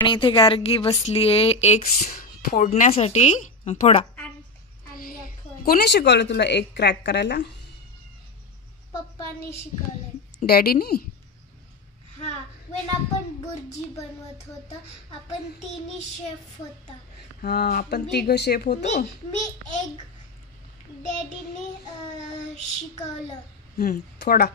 आणि इथे गार्गी बसलीये एग्स फोडण्यासाठी. फोडा. कोणी शिकवलं तुला एग क्रॅक करायला? पप्पांनी शिकवलं. डॅडीनी? हा, when आपण बुर्जी बनवत होतो, आपण तिन्ही शेफ होता. हा, आपण तिघ शेफ होतो. मी एग डॅडीने शिकवलं. फोडा.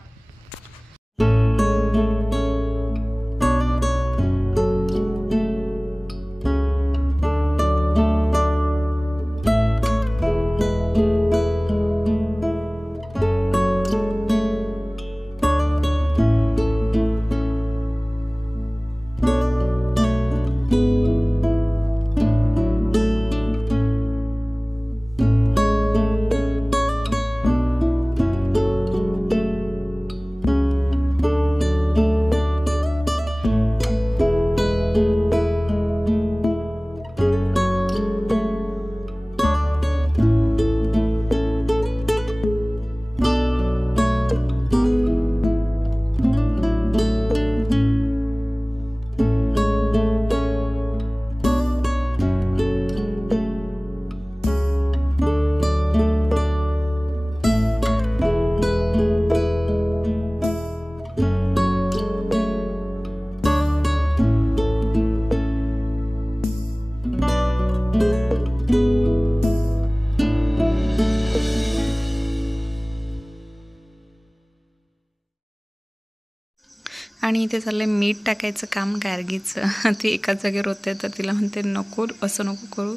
आणि इथे चाललंय मीठ टाकायचं काम गार्गीचं. ती एकाच जागेवर होते तर तिला म्हणते नको, असं नको करू,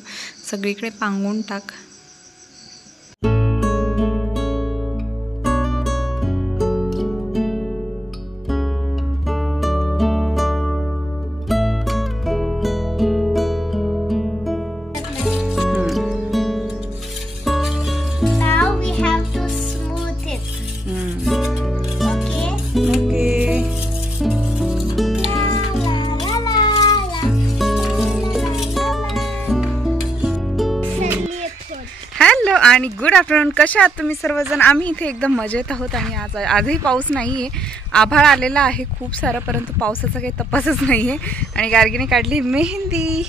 सगळीकडे पांगून टाक. हॅलो आणि गुड आफ्टरनून. कशा आहात तुम्ही सर्वजण? आम्ही इथे एकदम मजेत आहोत. आणि आजही पाऊस नाहीये, आभाळ आलेला आहे खूप सारा, परंतु पावसाचा काही तपासच नाहीये. आणि गार्गीने काढली मेहंदी.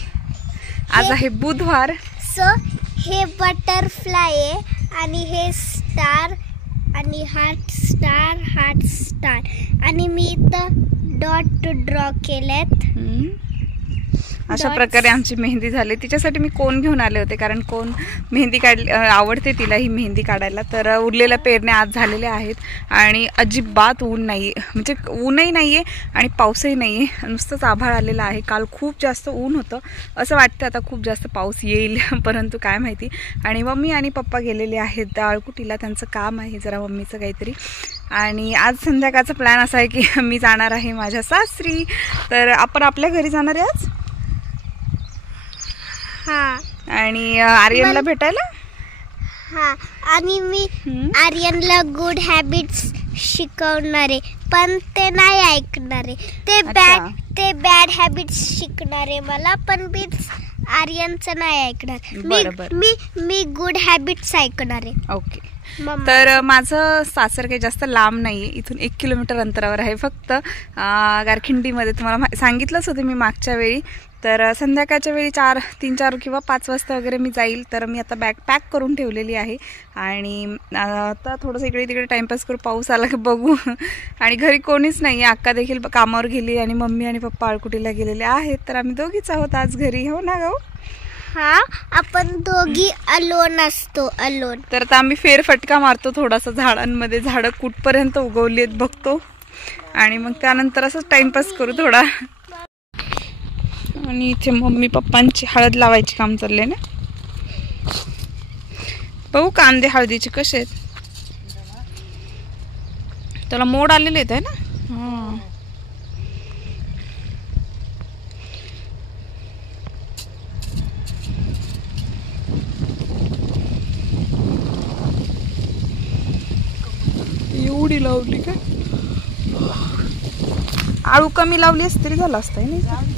आज आहे बुधवार. सो हे बटरफ्लाय आहे आणि हे स्टार आणि हार्ट स्टार आणि मी इथं डॉट ड्रॉ केलेत. अशा प्रकारे आमची मेहंदी झाली. तिच्यासाठी मी कोण घेऊन आले होते, कारण कोण मेहंदी आवडते तिला ही मेहंदी काढायला. तर उरलेल्या पेरण्या आज झालेल्या आहेत आणि अजिबात ऊन नाही, म्हणजे ऊनही नाही आहे आणि पाऊसही नाही आहे, नुसतंच आभाळ आलेलं आहे. काल खूप जास्त ऊन होतं, असं वाटतं आता खूप जास्त पाऊस येईल, परंतु काय माहिती. आणि मम्मी आणि पप्पा गेलेले आहेत अळकुटीला, त्यांचं काम आहे जरा मम्मीचं काहीतरी. आणि आज संध्याकाळचा प्लॅन असा आहे की मी जाणार आहे माझ्या सासरी. तर आपण आपल्या घरी जाणार आहे आज. आणि आर्यनला भेटायला. हा, आणि मी आर्यनला गुड हॅबिट्स शिकवणार आहे, पण ते नाही ऐकणार आहे. ते बॅड हॅबिट्स शिकणार आहे मला, पण मी आर्यनचं नाही ऐकणार. मी गुड हॅबिट्स ऐकणार आहे. ओके. तर माझं सासर काही जास्त लांब नाही आहे, इथून 1 किलोमीटर अंतरावर आहे फक्त, गारखिंडीमध्ये. तुम्हाला सांगितलंच होतं मी मागच्या वेळी. तर संध्याकाळच्या वेळी 3-4 किंवा 5 वाजता वगैरे मी जाईल. तर मी आता बॅग पॅक करून ठेवलेली आहे आणि आता थोडंसं इकडे तिकडे टाईमपास करू, पाऊस आला की बघू. आणि घरी कोणीच नाही आहे, अक्का देखील कामावर गेली आणि मम्मी आणि पप्पा अळकुटीला गेलेले आहेत. तर आम्ही दोघीच आहोत आज घरी. हो ना गाऊ? हा, आपण दोघी अलोन असतो, अलोन. तर आता आम्ही फेरफटका मारतो थोडासा झाडांमध्ये, झाडं कुठपर्यंत उगवली आहेत बघतो आणि मग त्यानंतर असंच टाइमपास करू थोडा. आणि इथे मम्मी पप्पांची हळद लावायची काम चाललंय ना. बघू कांदे हळदीचे कसे आहेत. त्याला मोड आलेले आहेत ना. हा, एवढी लावली का? आळू कमी लावली असती तरी झालं असतं नाही.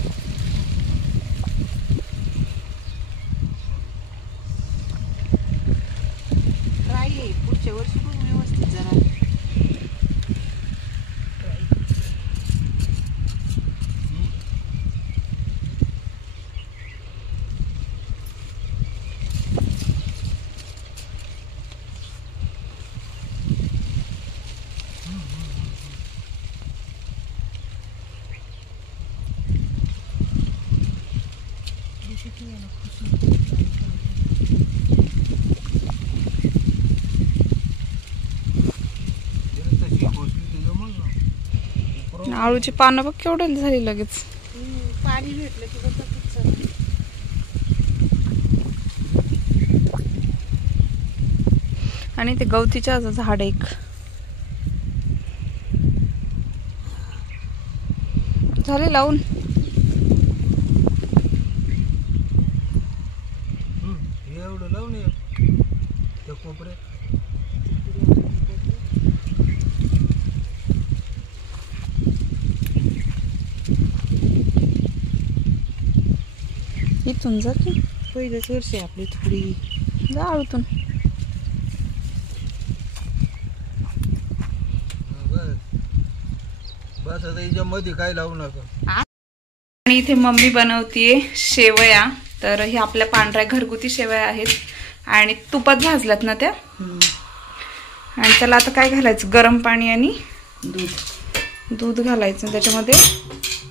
आळूची पानं बघ केवढं झाली लगेच. पाणी भेटलं की आणि ते गवतीच्या झाड एक झाले लावून. एवढं लावून त्या कोपऱ्यात इथून जा की पहिलंच वर्ष आहे आपली थोडी जा आळूतून. बस आता याच्यामध्ये काय लावू नका. आणि इथे मम्मी बनवतीये शेवया. तर हे आपल्या पांढऱ्या घरगुती शेवया आहेत आणि तुपात भाजल्यात ना त्या. आणि त्याला आता काय घालायचं, गरम पाणी आणि दूध घालायचं, त्याच्यामध्ये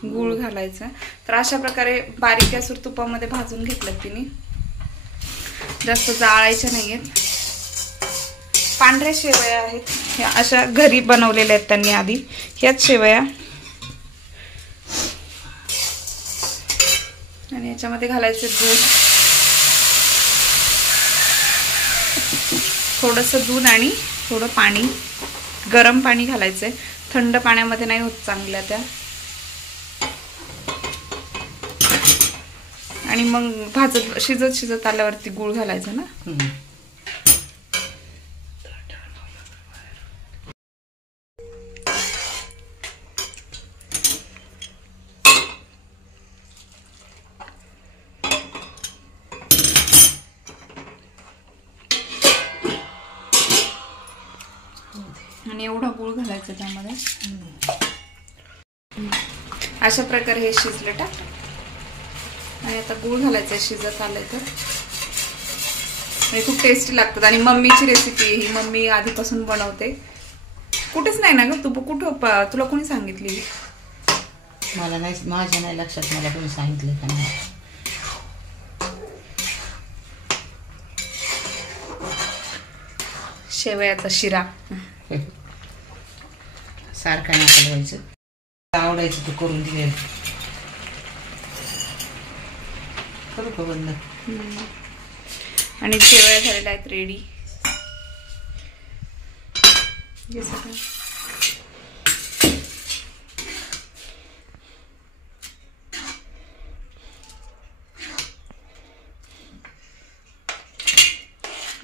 गूळ घालायचं. तर अशा प्रकारे बारीक गॅसवर तुपामध्ये भाजून घेतलं तिने. जास्त जाळायच्या नाहीयेत. पांढऱ्या शेवया आहेत ह्या, अशा घरी बनवलेल्या आहेत त्यांनी आधी. ह्याच शेवया आणि याच्यामध्ये घालायचं दूध, थोडंसं दूध आणि थोडं पाणी, गरम पाणी घालायचंय. थंड पाण्यामध्ये नाही होत चांगल्या त्या. आणि मग शिजत आल्यावरती गूळ घालायचं ना. आणि एवढा गूळ घालायचा त्यामध्ये. अशा प्रकारे हे शिजले टाक. आणि आता गूळ घालायचं शिजत आलंय तर. आणि खूप टेस्टी लागतात. आणि मम्मीची रेसिपी ही मम्मी आधीपासून बनवते. कुठेच नाही ना ग तू, कुठं तुला कोणी सांगितली? मला नाही, माझ्या नाही लक्षात मला कोणी सांगितलं का नाही. शेवयाचा शिरा सारखा नाकाला व्हायचं, आवडायचं तू करून दिलेलं. करू का बंद? आणि शेवया झालेल्या आहेत रेडी.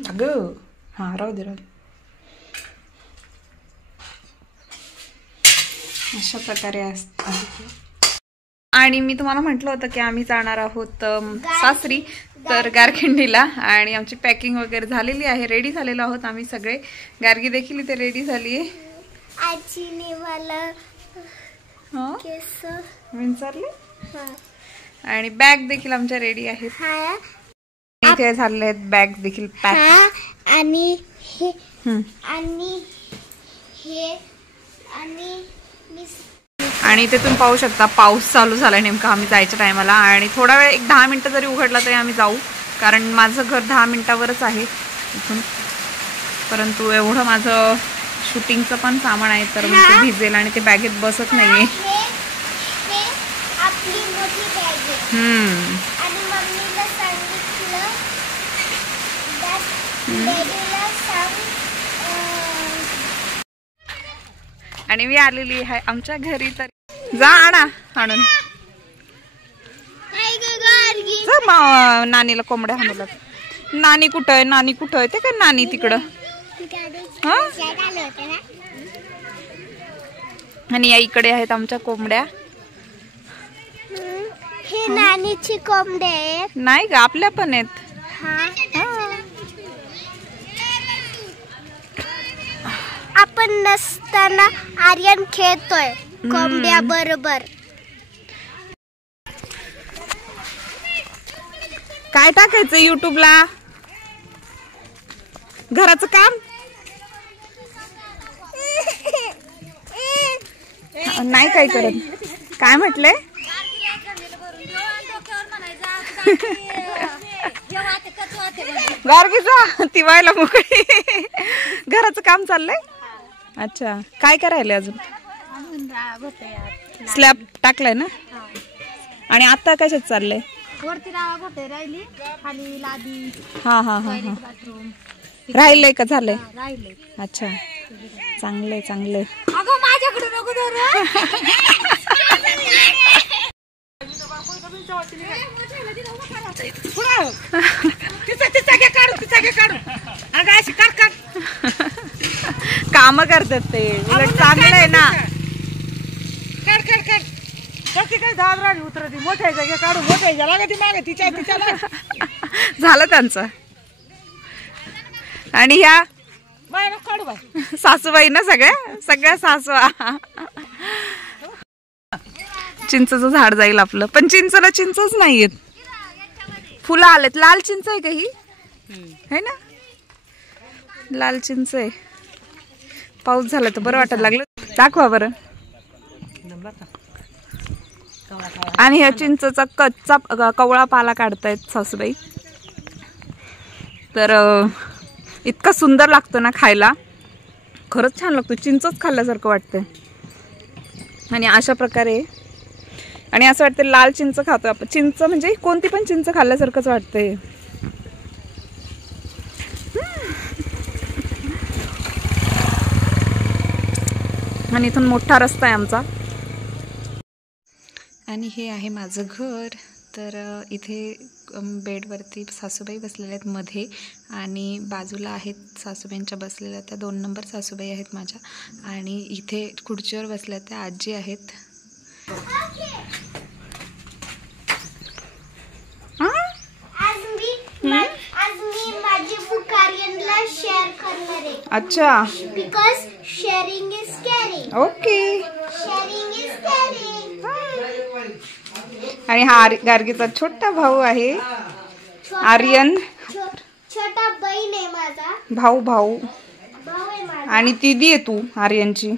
अगं हा राहू दे. अशा प्रकारे असतात. आणि मी तुम्हाला म्हटलं होतं की आम्ही जाणार आहोत सासरी, तर गारखिंडीला. आणि आमची पॅकिंग वगैरे झालेली आहे, रेडी झालेलो आहोत आम्ही सगळे. गार्गी देखील इथे रेडी झाली आहे. आजीने मला केस विंचारले. आणि बॅग देखील आमच्या रेडी आहेत. इथे झालेले आहेत बॅग देखील पॅक. आणि हे आणि हे आणि इथे तुम्ही पाहू शकता पाऊस चालू झालाय नेमका आम्ही जायच्या टायमाला. आणि थोडा वेळ 10 मिनिटं जरी उघडला तरी आम्ही जाऊ, कारण माझं घर 10 मिनिटावरच आहे इथून. परंतु एवढं माझं शूटिंगचं पण सामान आहे तर मग ते भिजेल आणि ते बॅगेत बसत नाहीये. आपली मोठी बॅग आहे. आणि मम्मीला सांगितलं डॅडीला सांग. आणि मी आलेली आहे आमच्या घरी. तर जा आणून नानीला कोंबड्या हाणूला. नानी कुठं आहे? नानी कुठं आहे? ते काय नानी तिकडं. आणि या इकडे आहेत आमच्या कोंबड्या. हे नानीची कोंबड्या आहेत. नाही ग, आपल्या पण आहेत. आपण नसताना आर्यन खेळतोय कोंबड्या बरोबर. काय टाकायचं युट्यूबला? घराचं काम नाही काय करत. काय म्हटलंय? गार्गीचा ती व्हायला मोकळी. घराचं काम चाललंय. अच्छा, काय करायला अजून? स्लॅब टाकलाय ना. आणि आता कशात चाललंय? हा हा हा हा, राहिलंय का झालंय? अच्छा, चांगलंय चांगलंय. काम करतात ते, उलट चांगलं आहे ना. झालं त्यांचं. आणि ह्या सासूबाई ना, सगळ्या सासवा. चिंचचं झाड जाईल आपलं, पण चिंचला चिंचच नाहीयेत, फुलं आलेत. लाल चिंच आहे का ही? है ना, लाल चिंच आहे. पाऊस झाला तर बरं वाटायला लागलं. दाखवा बरं. आणि ह्या चिंचचा कच्चा कवळा पाला काढतायत सासूबाई. तर इतका सुंदर लागतो ना खायला, खरंच छान लागतो. चिंचच खाल्ल्यासारखं वाटतंय. आणि अशा प्रकारे, आणि असं वाटतं लाल चिंच खातोय आपण. चिंच म्हणजे कोणती पण चिंच खाल्ल्यासारखंच वाटतंय. आणि इथून मोठा रस्ता आहे आमचा. आणि हे आहे माझं घर. तर इथे बेडवरती सासूबाई बसलेल्या आहेत मध्ये, आणि बाजूला आहेत सासूबाईंच्या बसलेल्या त्या 2 नंबर सासूबाई आहेत माझ्या. आणि इथे खुर्चीवर बसल्या त्या आजी आहेत. आज मी माझी बुक आर्यनला शेअर करणार आहे. अच्छा, because sharing is caring. Okay. Sharing is caring. आणि हा गार्गीचा छोटा भाऊ आहे आर्यन. छोटा बहीण आहे माझा. भाऊ आहे माझा. आणि दीदी आहे तू आर्यनची.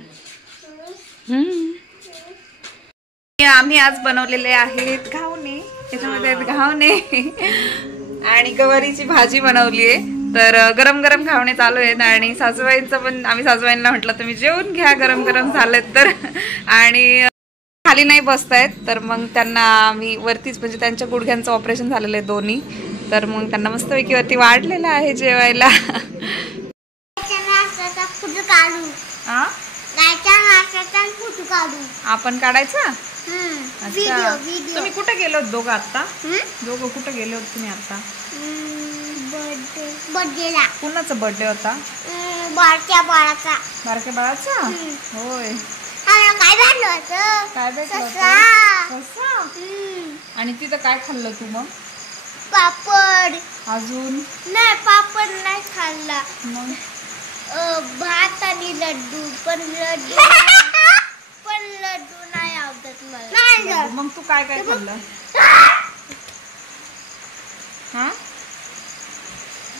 आम्ही आज बनवलेले आहेत घावणे. त्याच्यामध्ये घावणे आणि गवारीची भाजी बनवली आहे. तर गरम गरम घावणे चालू आहेत. आणि सासूबाईंचं पण, आम्ही सासूबाईंना म्हटलं तुम्ही जेवून घ्या, गरम गरम झालेत तर. आणि खाली नाही बसतायत, तर मग त्यांना आम्ही वरतीच, म्हणजे त्यांच्या गुडघ्यांचं ऑपरेशन झालेलं आहे दोन्ही, तर मग त्यांना मस्तपैकी वरती वाढलेलं आहे जेवायला. आपण काढायचा. तुम्ही कुठे गेलो दोघं आता? दोघं कुठे गेले होते तुम्ही आता? बर्थडेला. कुणाचा बर्थडे होता? बारक्या बाळाचा. बारक्या बाळाचा? होय. काय भेटलं होतं? काय भेटलं होतं? आणि तिथं काय खाल्लं तू मग? पापड. अजून नाही, पापड नाही खाल्ला. मग भात आणि लड्डू. पण लड्डू नाही आवडत मला. मग तू काय काय खाल्लं? हा.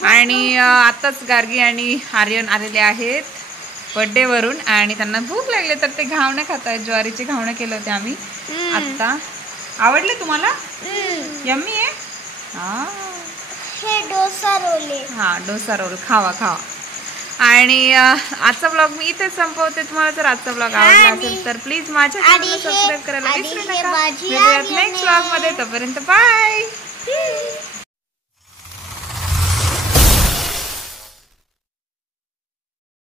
आणि आताच गार्गी आणि आर्यन आलेले आहेत बर्थडे वरून, आणि त्यांना भूक लागली तर ते घावणे खात आहेत. ज्वारीचे घावणे केले होते आम्ही आता. आवडले तुम्हाला? यम्मी आहे. हे डोसा रोल आहे. हा, डोसा रोल खावा खावा. आणि आजचा ब्लॉग मी इथेच संपवते. तुम्हाला जर आजचा ब्लॉग आवडला असेल तर प्लीज माझ्या चॅनलला सबस्क्राईब करायला विसरू नका. भेटूयात नेक्स्ट ब्लॉग मध्ये. तोपर्यंत बाय.